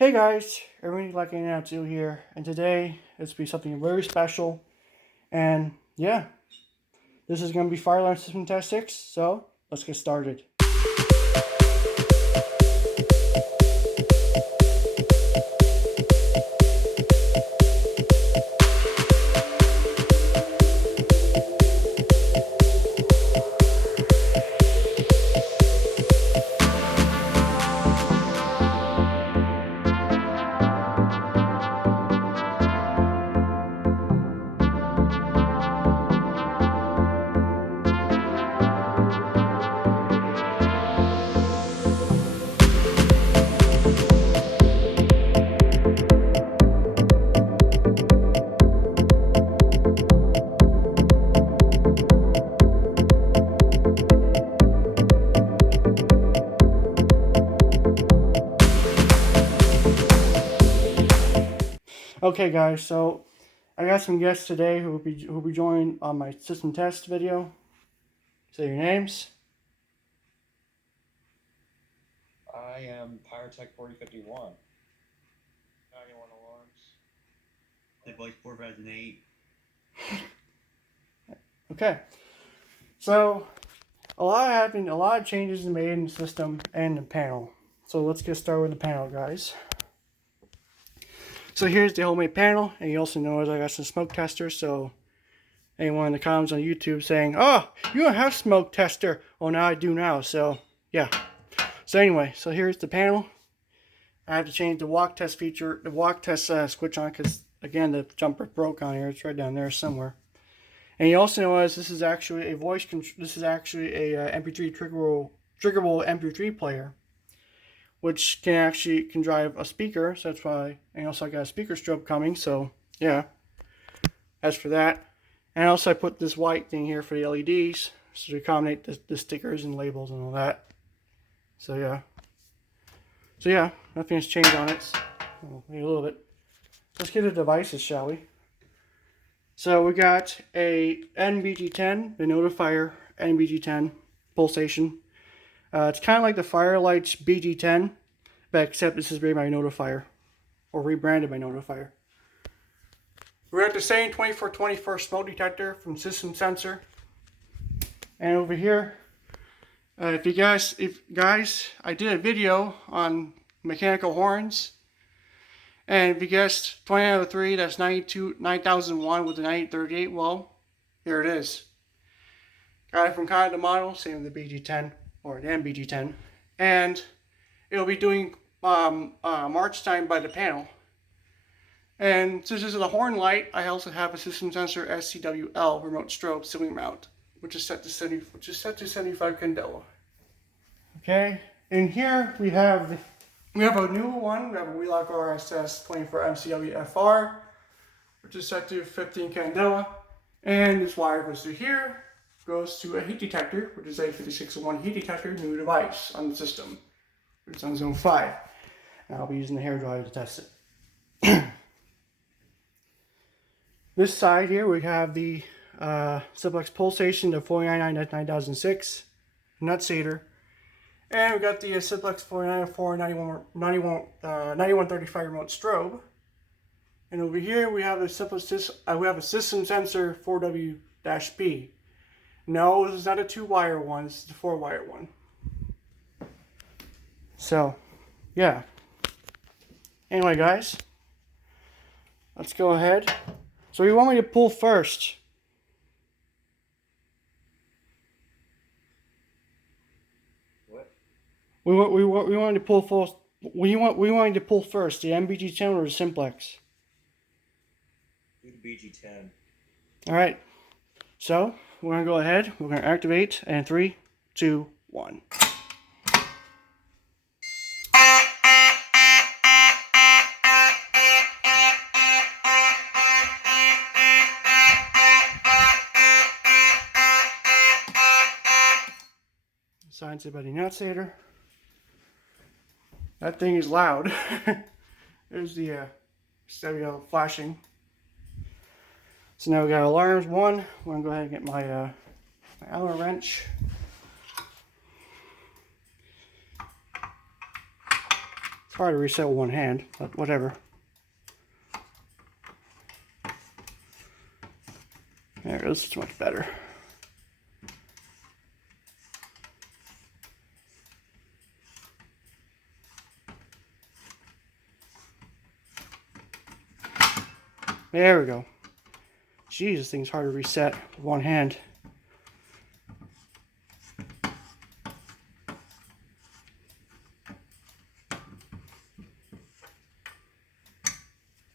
Hey guys, everybody like out to here, and today it's be something very special, and yeah, this is going to be Fire Alarm System Test 6, so let's get started. Okay guys, so I got some guests today who will be joining on my system test video. Say your names. I am Pyrotech 4051. 91 alarms. The Voice 4008. Okay, so a lot of changes made in the system and the panel. So let's get started with the panel, guys. So here's the homemade panel, and you also know I got some smoke testers. So anyone in the comments on YouTube saying, "Oh, you don't have smoke tester," well, now I do now. So yeah. So anyway, so here's the panel. I have to change the walk test feature, the walk test switch on, because again the jumper broke on here. It's right down there somewhere. And you also notice this is actually a voice control. This is actually a MP3 triggerable MP3 player, which can drive a speaker. So that's why. And also I got a speaker strobe coming. So yeah. As for that, and also I put this white thing here for the LEDs, so to accommodate the stickers and labels and all that. So yeah, nothing has changed on it. Wait a little bit. Let's get the devices, shall we? So we got a NBG10, the notifier NBG10 pulsation. It's kind of like the Firelight's BG10, but except this is made by Notifier, or rebranded by Notifier. We got the same 2424 smoke detector from System Sensor. And over here, if guys, I did a video on mechanical horns. And if you guessed 20 out of 3, that's 9001 with the 9838. Well, here it is. Got it from kind of the model, same with the BG10 or the MBG10. And it'll be doing March time by the panel. And since this is a horn light, I also have a System Sensor SCWL remote strobe ceiling mount, which is set to 75 candela. Okay, and here we have a new one. We have a Wheelock RSS 24 MCW FR, which is set to 15 candela, and this wire goes through here, goes to a heat detector, which is a 5601 heat detector, new device on the system, which is on zone 5. And I'll be using the hairdryer to test it. This side here we have the Simplex pulsation, the 499-9006 nut sater, and we got the Simplex 494 9135 remote strobe. And over here we have a System Sensor 4W-B. No, this is not a 2-wire one. This is a 4-wire one. So, yeah. Anyway, guys, let's go ahead. So you want me to pull first? What? We wanted to pull first. We wanted to pull first the MBG10 or the Simplex. Do the BG10. All right. So we're gonna go ahead. We're gonna activate, and 3, 2, 1. Signed by the annunciator. That thing is loud. There's the stereo flashing. So now we got alarms 1. We're gonna go ahead and get my Allen wrench. hard to reset with one hand, but whatever. There it goes. It's much better. There we go. Jeez, this thing's hard to reset with one hand.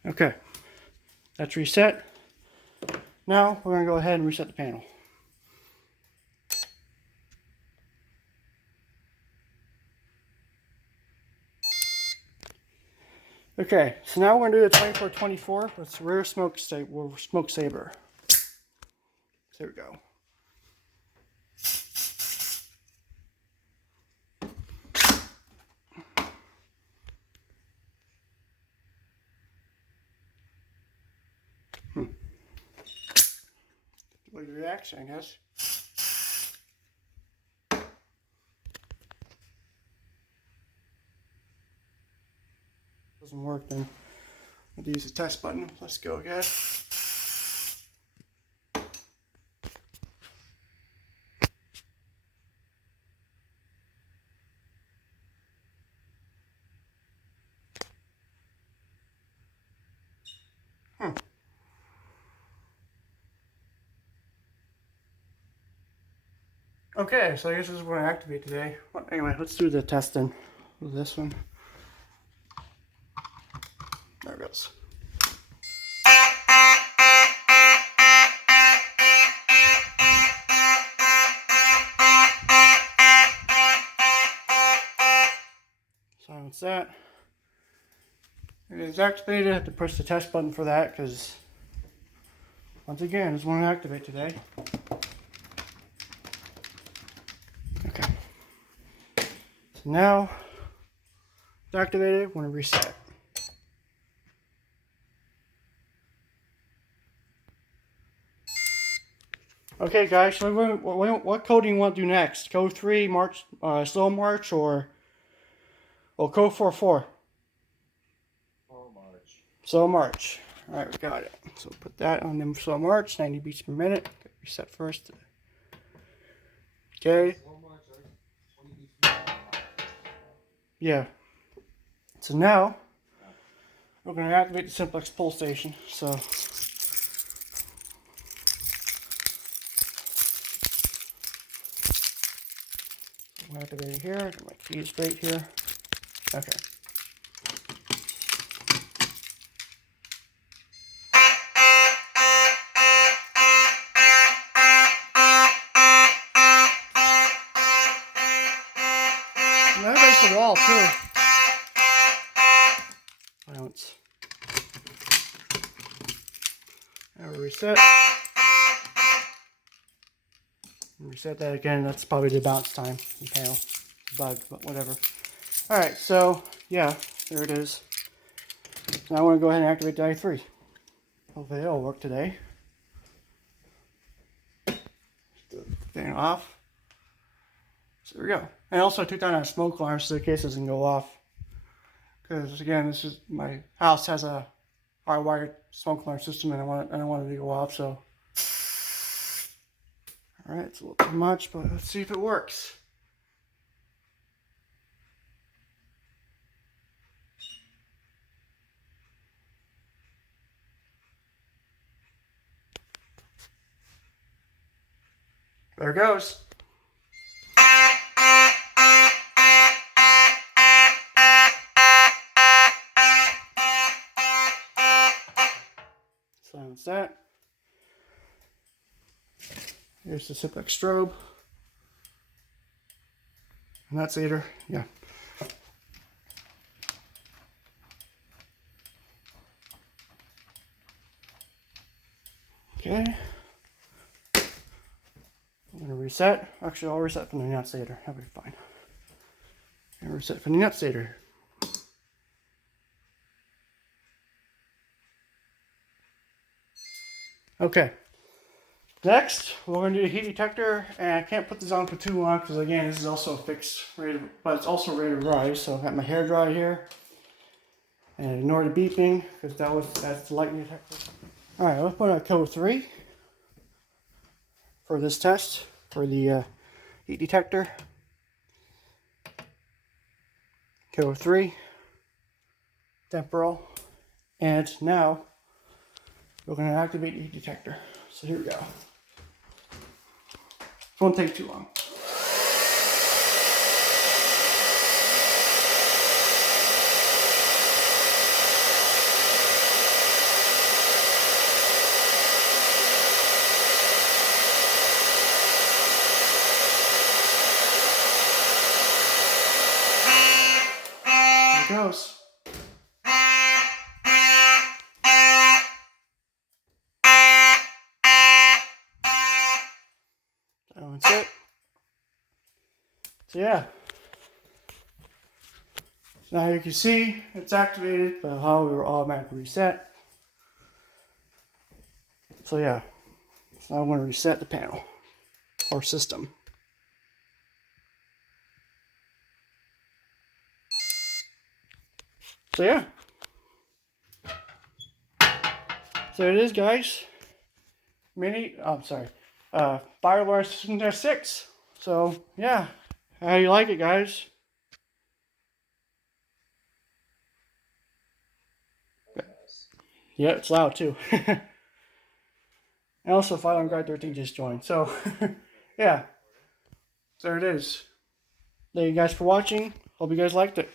Okay, that's reset. Now we're going to go ahead and reset the panel. Okay, so now we're going to do the 24-24 with rear smoke saber. So there we go. Good reaction, I guess. Doesn't work then. I'll use the test button. Let's go again. Okay, so I guess this is what I activate today. Well, anyway, let's do the testing with this one. There it goes. Silence that. It is activated. I have to push the test button for that because, once again, this is what I activate today. Okay. So now it's activated. I'm going to reset. Okay, guys. So what code do you want to do next? Code 3, March, slow march, or code 4-4? Slow march. All right, we got it. So put that on them slow march, 90 beats per minute. Reset first. Okay. Yeah. So now we're going to activate the Simplex pull station. So I'm activating here. Get my keys straight here. Okay. And that makes the wall too. Silence. Now we reset. Reset that again. That's probably the bounce time in the panel. Bug, but whatever. Alright, so yeah, there it is. Now I want to go ahead and activate die 3. Hopefully it'll work today. Thing off. So there we go. And also I took down a smoke alarm so the case doesn't go off. Because again, this is my house has a hardwired smoke alarm system, and I don't want it to go off. So, all right, it's a little too much, but let's see if it works. There it goes. Silence that. Here's the Simplex strobe. And that's later. Yeah. Okay. I'm going to reset. Actually, I'll reset from the annunciator. That'll be fine. And reset from the annunciator. Okay. Next, we're going to do a heat detector, and I can't put this on for too long because again, this is also fixed, but it's also ready to rise. So I got my hair dryer here. And ignore the beeping because that's the lightning detector. Alright, let's put on code 3 for this test for the heat detector. Code 3, temporal, and now we're going to activate the heat detector. So here we go. It won't take too long. Here it goes. That's it. So yeah. So now you can see it's activated, but how we were automatically reset. So yeah. So I'm going to reset the panel or system. So yeah. So it is, guys. Fire alarm system test 6. So yeah. How do you like it, guys? Nice. Yeah, it's loud too. And also, Fire Alarm Guy 13 just joined. So yeah. So there it is. Thank you guys for watching. Hope you guys liked it.